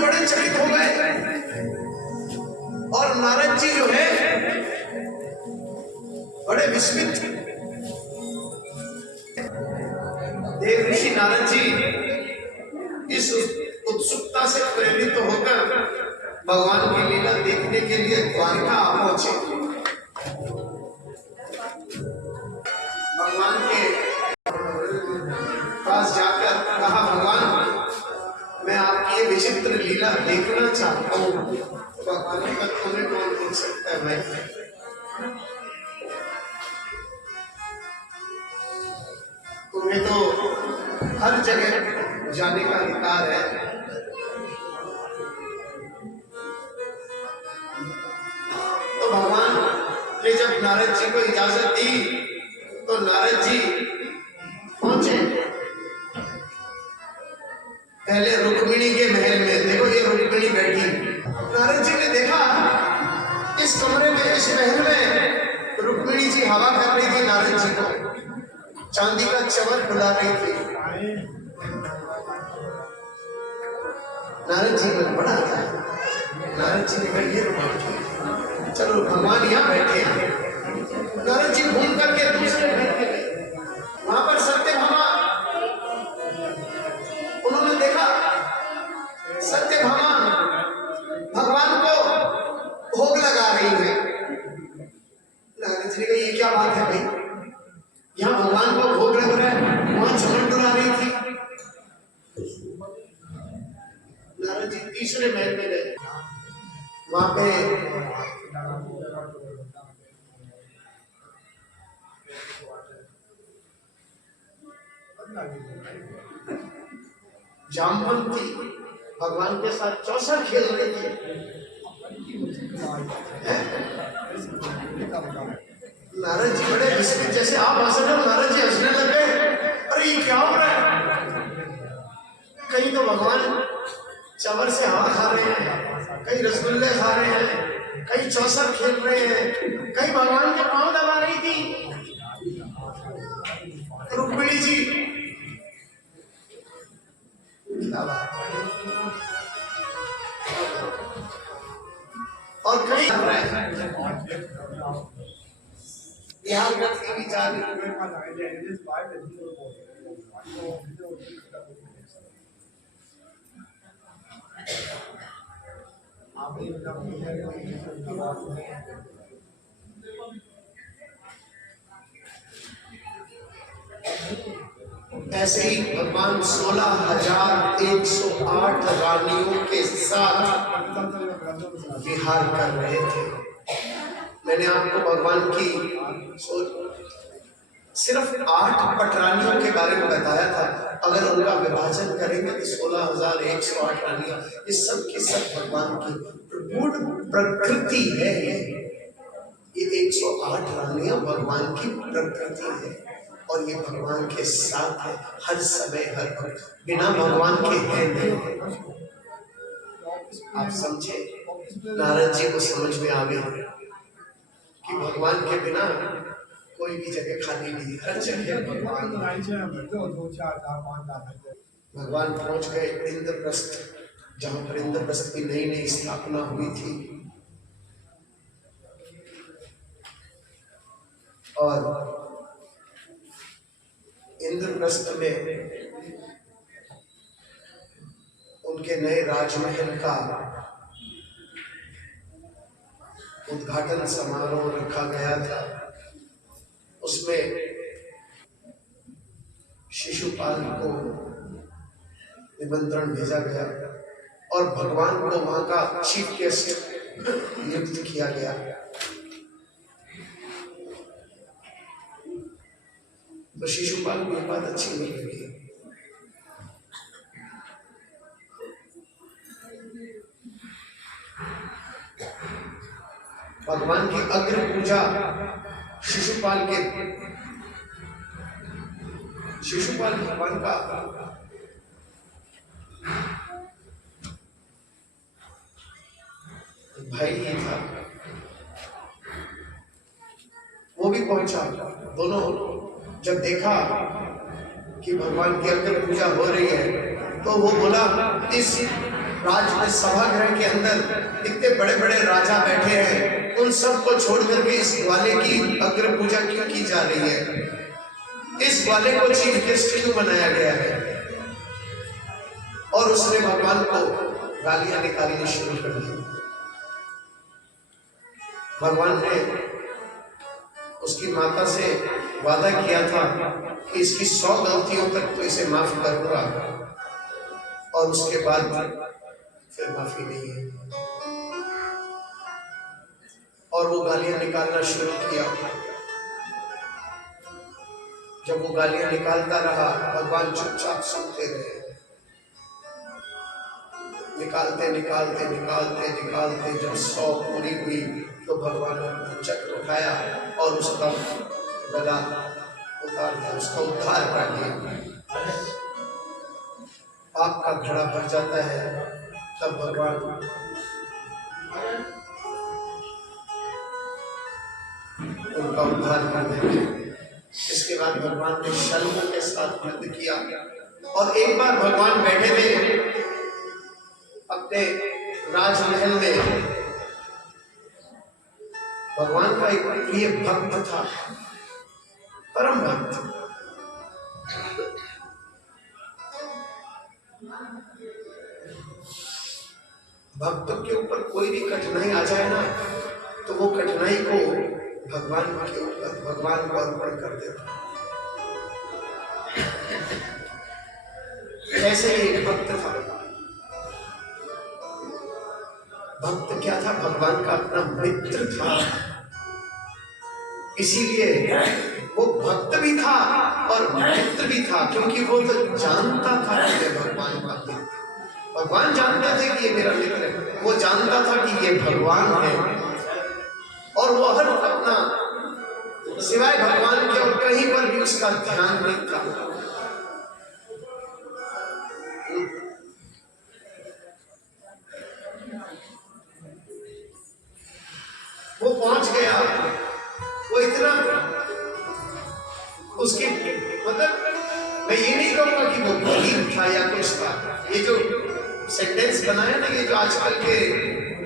बड़े चकित हो गए और नारद जी जो है बड़े विस्मित। देव ऋषि नारद जी इस उत्सुकता से प्रेरित होकर भगवान की लीला देखने के लिए द्वारिका पहुंचे। भगवान के पास जाकर कहा, भगवान मैं आपकी ये विचित्र लीला देखना चाहता हूँ। भगवान ने कहा, तुम्हें कौन देख सकता है भाई, तुम्हें तो हर जगह जाने का अधिकार है। तो भगवान ने जब नारद जी को इजाजत दी तो नारद जी पहुंचे पहले रुक्मिणी के महल में। देखो ये रुक्मिणी बैठी, नारद जी ने देखा इस कमरे में, इस महल में रुक्मिणी जी हवा कर रही थी, नारद जी को चांदी का चमर बुला रही थी। नारद जी को बड़ा था, नारद जी ने कहा ये रुक्मिणी, चलो भगवान यहाँ बैठे हैं। नारद जी घूम करके दूसरे महल में गए, वहां पर सत्यभामा, उन्होंने देखा सत्यभामा भगवान को भोग लगा रही है। नारद जी ने कहा ये क्या बात है भाई, यहाँ भगवान को भोग लग रहा है, वहां चमन डुला रही थी। नारद जी तीसरे महल में गए, वहां पे जामवंती भगवान के साथ चौसर खेल रही थी। नारद जी बड़े विस्मित, जैसे आप हंस रहे हो नारद जी हंसने लग गए, अरे ये क्या हो रहा है। कहीं तो भगवान चवर से हवा खा रहे हैं, कहीं रसगुल्ले खा रहे हैं, कहीं चौसर खेल रहे हैं, कहीं भगवान के पांव दबा रही थी रुक्मिणी जी। और कहीं विचार ऐसे ही भगवान 16,108 रानियों के साथ विहार कर रहे थे। मैंने आपको भगवान की सिर्फ 8 पटरानियों के बारे में बताया था। अगर उनका विभाजन करेंगे तो 16,108 रानियां, ये सब की सब भगवान की पूर्ण प्रकृति है। ये 108 रानियां भगवान की प्रकृति है और ये भगवान के साथ है हर समय हर वक्त, बिना भगवान के है नहीं। आप समझे, नारद जी को समझ में आ गई कि भगवान के बिना कोई भी जगह खाली नहीं, हर जगह भगवान पहुंच गए इंद्रप्रस्थ, जहां पर इंद्रप्रस्थ की नई नई स्थापना हुई थी। और इंद्रप्रस्थ में उनके नए राजमहल का उद्घाटन समारोह रखा गया था। उसमें शिशुपाल को निमंत्रण भेजा गया और भगवान को वहां का चीफ गेस्ट नियुक्त किया गया। तो शिशुपाल को यह बात अच्छी नहीं लगी। भगवान की अग्र पूजा शिशुपाल भगवान का भाई ही था, वो भी पहुंचा। दोनों जब देखा कि भगवान की अग्र पूजा हो रही है तो वो बोला, इस राज में सभागृह के अंदर इतने बड़े बड़े राजा बैठे हैं, उन सबको छोड़ करके इस ग्वाले की अग्र पूजा क्यों की जा रही है? इस ग्वाले को चीफ गेस्ट क्यों बनाया गया है? और उसने भगवान को गालियां निकालनी शुरू कर दी। भगवान ने उसकी माता से वादा किया था कि इसकी 100 गलतियों तक तो इसे माफ करूंगा, और उसके बाद फिर माफी नहीं है। और वो गालियां निकालना शुरू किया। जब वो गालियां निकालता रहा, भगवान चुपचाप सुनते रहे। निकालते निकालते निकालते निकालते जब 100 पूरी हुई तो भगवान ने अपना चक्र उठाया और उसका गला उतार दिया, उसका उद्धार कर दिया। आपका घड़ा भर जाता है, तब भगवान उनका उद्धार कर देते हैं। इसके बाद भगवान ने शल्य के साथ युद्ध किया। और एक बार भगवान बैठे थे अपने राजमहल में। भगवान का एक प्रिय भक्त था, परम भक्त। भक्त के ऊपर कोई भी कठिनाई आ जाए ना, तो वो कठिनाई को भगवान के ऊपर, भगवान को अर्पण कर देता। ऐसे ही एक भक्त था। भक्त क्या था? भगवान का अपना मित्र था। इसीलिए वो भक्त भी था और मित्र भी था, क्योंकि वो तो जानता था कि ये भगवान का मित्र। भगवान जानते थे कि ये मेरा मित्र है, वो जानता था कि ये भगवान है, और वो हर अपना सिवाय भगवान के और कहीं पर भी उसका ध्यान नहीं था। वो पहुंच गया, वो इतना उसके मतलब मैं ये नहीं कहूंगा कि वो गरीब था या कुछ था। ये जो सेंटेंस बनाया ना, ये जो आजकल के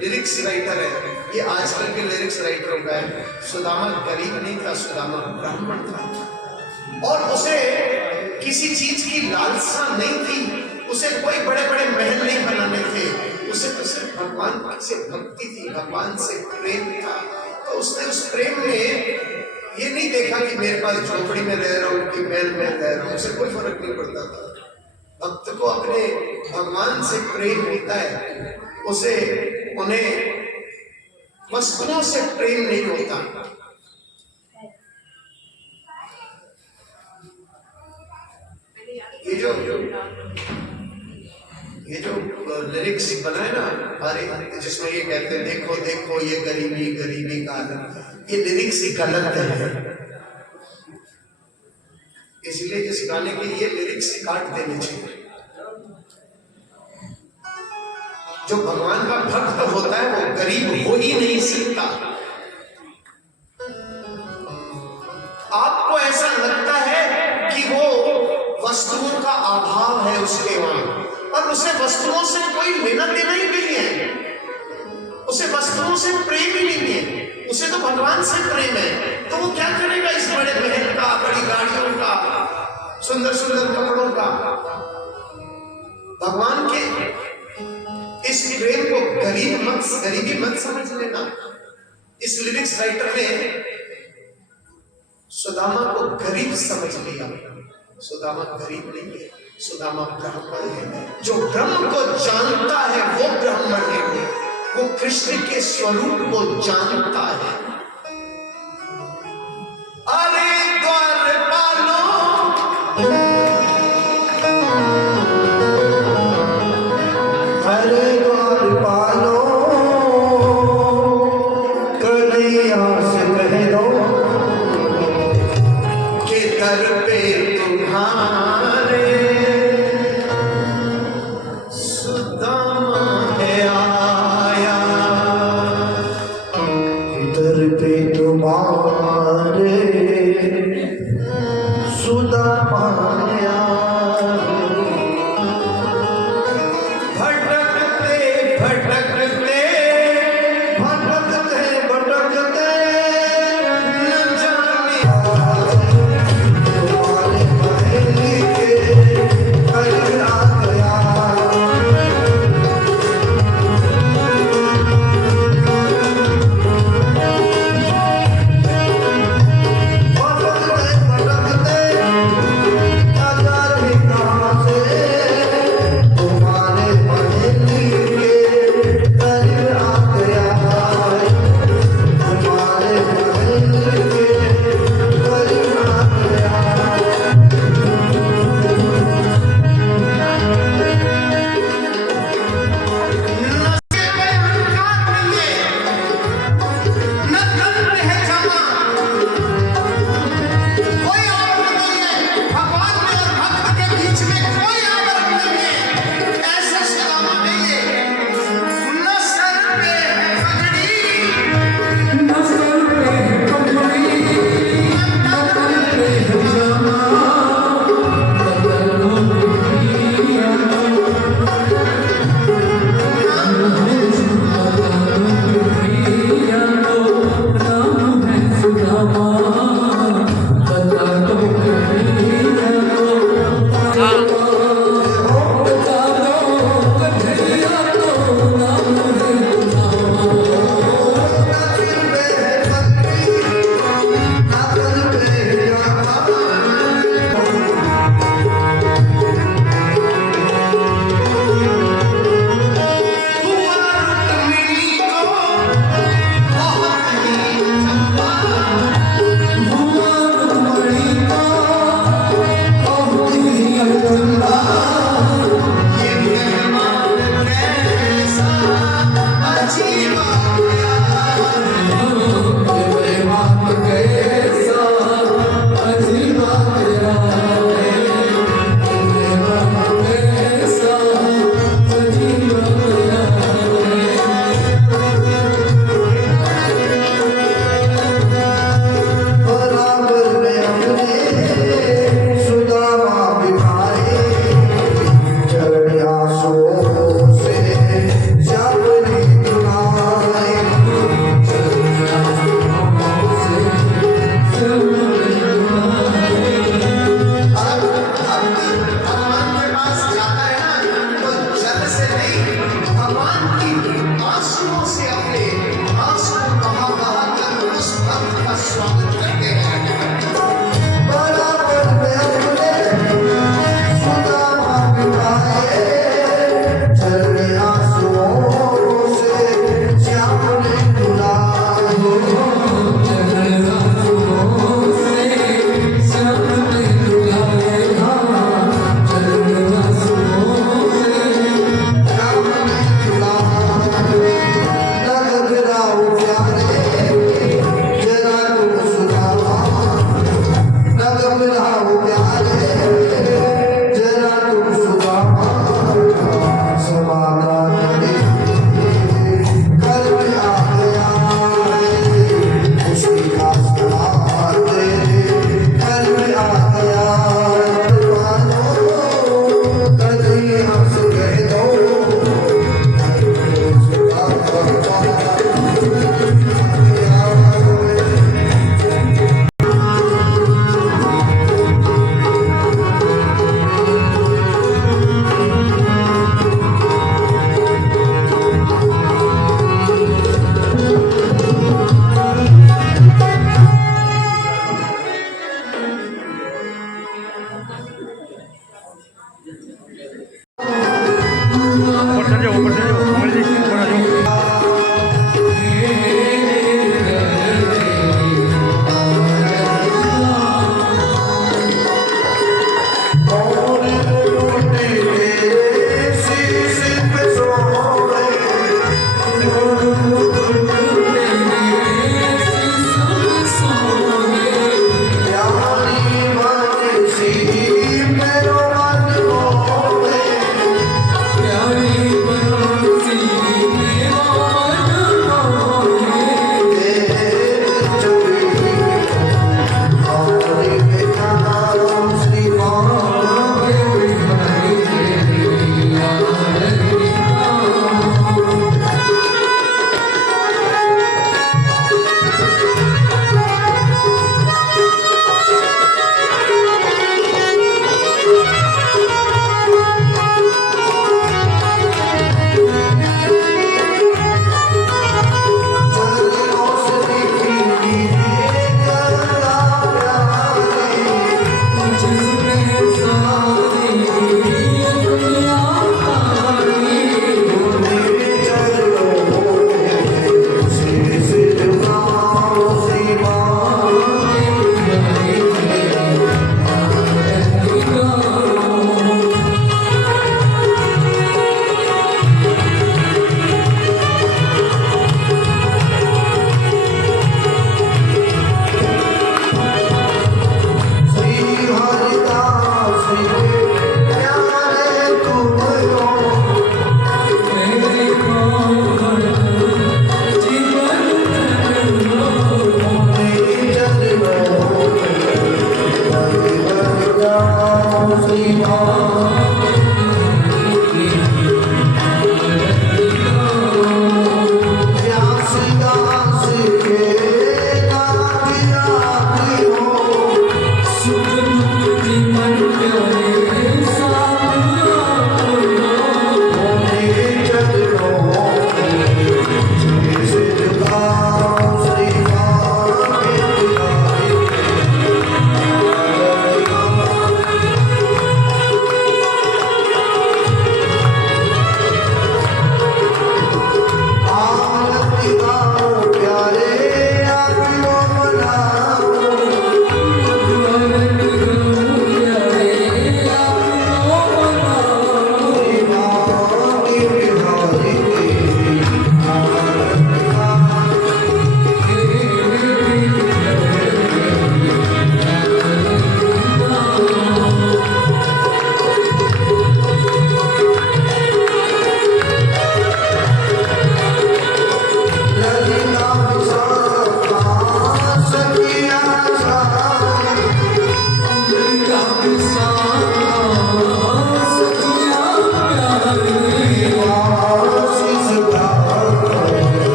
लिरिक्स राइटर है, ये आजकल के लिरिक्स राइटरों का है। सुदामा गरीब नहीं था, सुदामा ब्राह्मण था, और उसे किसी चीज की लालसा नहीं थी। उसे कोई बड़े बड़े महल नहीं बनाने थे, उसे तो सिर्फ भगवान से भक्ति थी, भगवान से प्रेम था। तो उसने उस प्रेम में ये नहीं देखा कि मेरे पास झोपड़ी में रह रहा हूँ कि महल में रह रहा हूँ, उसे कोई फर्क नहीं पड़ता था। भक्त को अपने भगवान से प्रेम होता है, उसे उन्हें वस्तुओं से प्रेम नहीं होता। ये जो लिरिक्स बना है ना हमारे, जिसमें ये कहते हैं देखो देखो ये गरीबी गरीबी का आलम, ये लिरिक्स ही गलत है। इसलिए इस गाने के ये लिरिक्स काट देने चाहिए। जो भगवान का भक्त होता है वो गरीब हो ही नहीं सकता। आपको ऐसा लगता है कि वो वस्तुओं का अभाव है उसके वहां, और उसे वस्तुओं से कोई लेना देना ही नहीं है, उसे वस्तुओं से प्रेम ही नहीं है, उसे तो भगवान से प्रेम है। तो वो क्या करेगा इस बड़े महल का, बड़ी गाड़ियों का, सुंदर सुंदर कपड़ों का? भगवान के इस प्रेम को गरीबी मत समझ लेना। इस लिरिक्स राइटर ने सुदामा को गरीब समझ लिया। सुदामा गरीब नहीं है, सुदामा ब्राह्मण है। जो ब्रह्म को जानता है वो ब्राह्मण है, वो कृष्ण के स्वरूप को जानता है। अरे द्वारपालो अरे द्वारपालो कन्हैया से कह दो के दर पे तुम्हारे सुदामा है आया। दर ऊपर चढ़ जाओ कमल जी, ऊपर आ जाओ।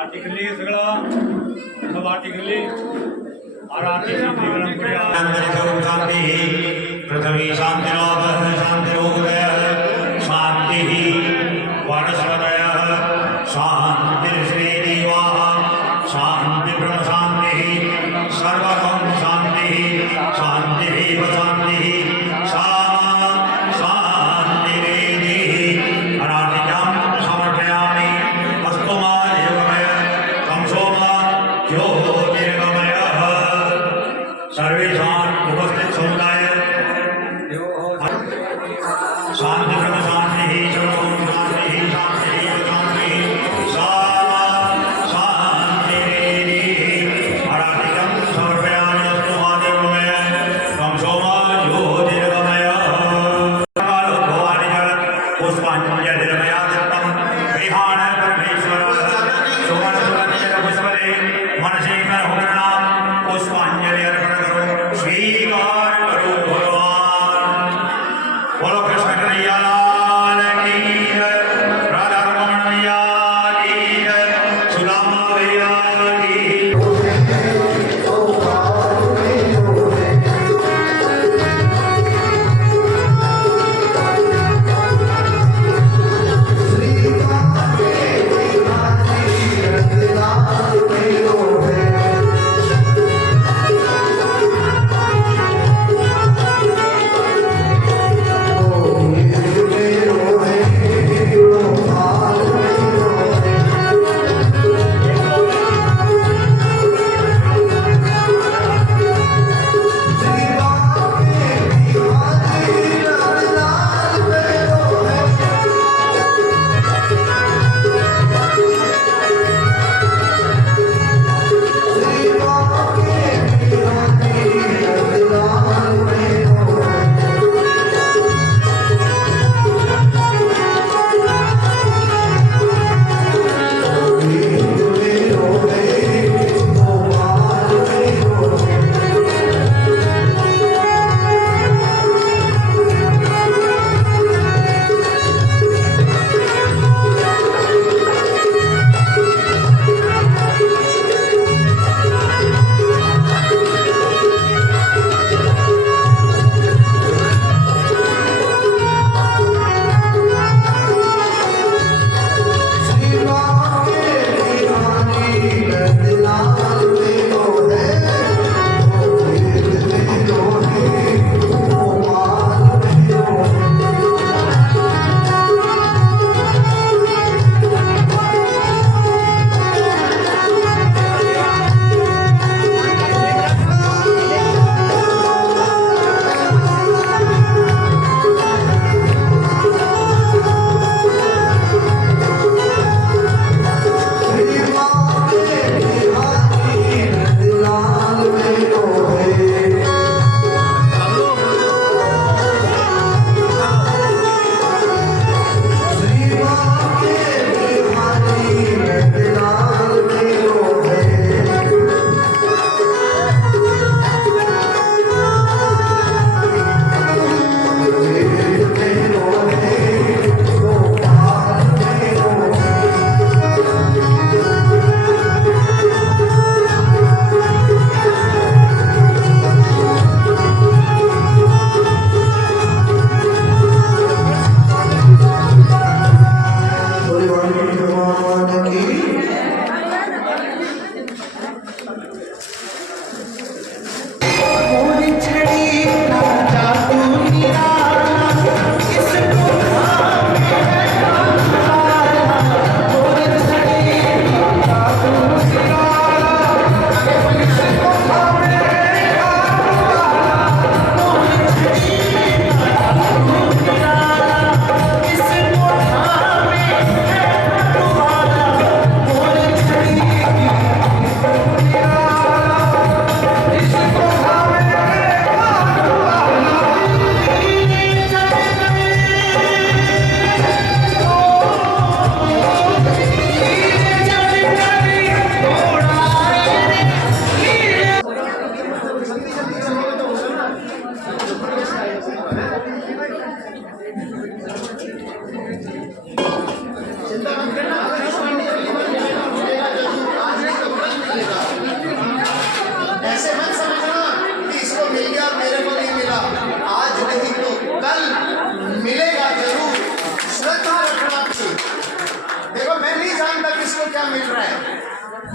आर्टिकली सगळा सब आर्टिकली और आर्टिकली शांति पृथ्वी शांतिरोध शांतिरोदय शांति वनस्पतय शांतिर्श्रीदेवा शांति ब्रह्म शांति सर्वं सर्वेषां उपस्थित समुदाय शांति ब्रह्म शांति सर्वं शांति शांति शांति शांति आराधिकं समर्पयामि अस्तु महादेवमय त्वं सोमा ज्योतिर्गमय कालो भवानि जगत् पुष्पाञ्जलिर्मया दत्तं गृहाण परमेश्वर सोमसुरनिजपुष्पदे मनसि में होमनाम पुष्पांजलि अर्पण करो स्वीकार करो भगवान बोलो कृष्ण कन्हैया लाल की जय राधा रमण मैया की जय सुदामा भैया की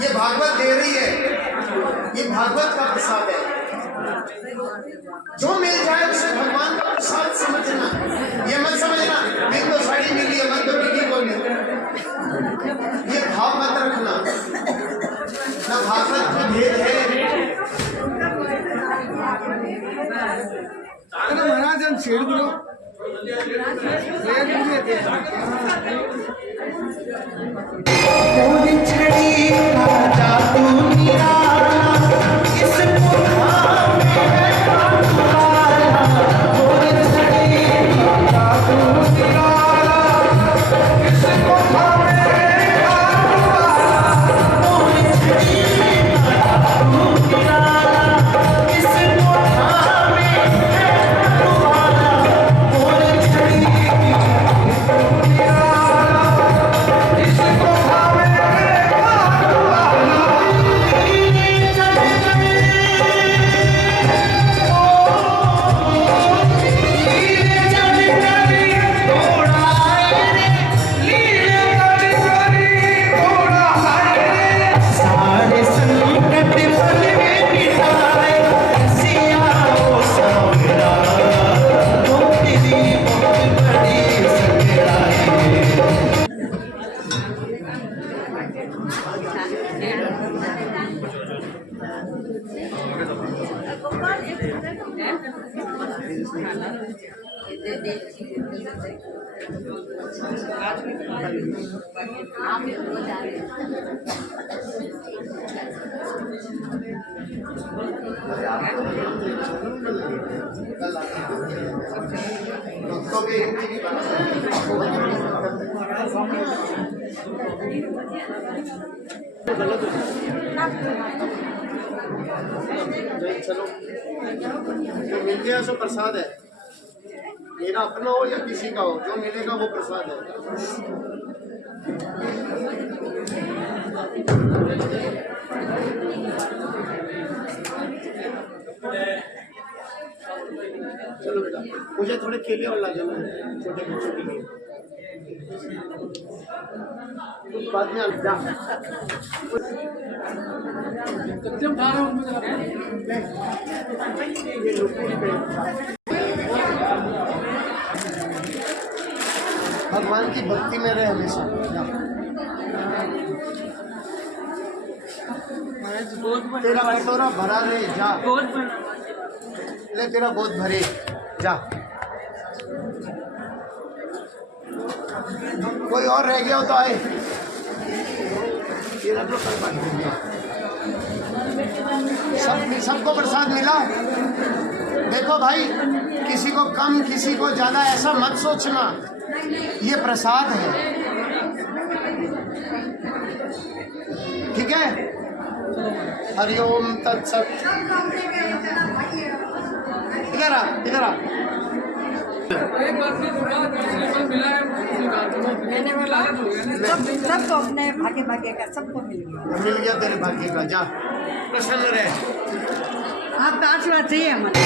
ये भागवत दे रही है, ये भागवत का प्रसाद है। जो मिल जाए उसे भगवान का प्रसाद समझना, ये मत समझना दिन तो साड़ी मिली है मन तो मिली को नहीं। ये भाव मत रखना। न भागवत में भेद है महाराजन शेर बोलो चलो जो मिल गया सो प्रसाद है, मेरा अपना हो या किसी का हो, जो मिलेगा वो प्रसाद है। चलो बेटा, मुझे थोड़े केले और ला देना छोटे बच्चों के लिए, बाद में अलविदा। भगवान की भक्ति में रहे हमेशा। तेरा कटोरा भरा रहे, जा ले, तेरा बहुत भरे, जा। कोई और रह गया हो तो आए, तेरा तो कल बात हो गया। सबको प्रसाद मिला। देखो भाई, किसी को कम किसी को ज्यादा ऐसा मत सोचना, ये प्रसाद है, ठीक है। हरिओम तत्सत। इधर आ, इधर आ। सबको अपने भाग्य का सबको मिल गया तेरे भाग्य का, जा प्रसन्न रहे। आपका आशीर्वाद चाहिए हमारे।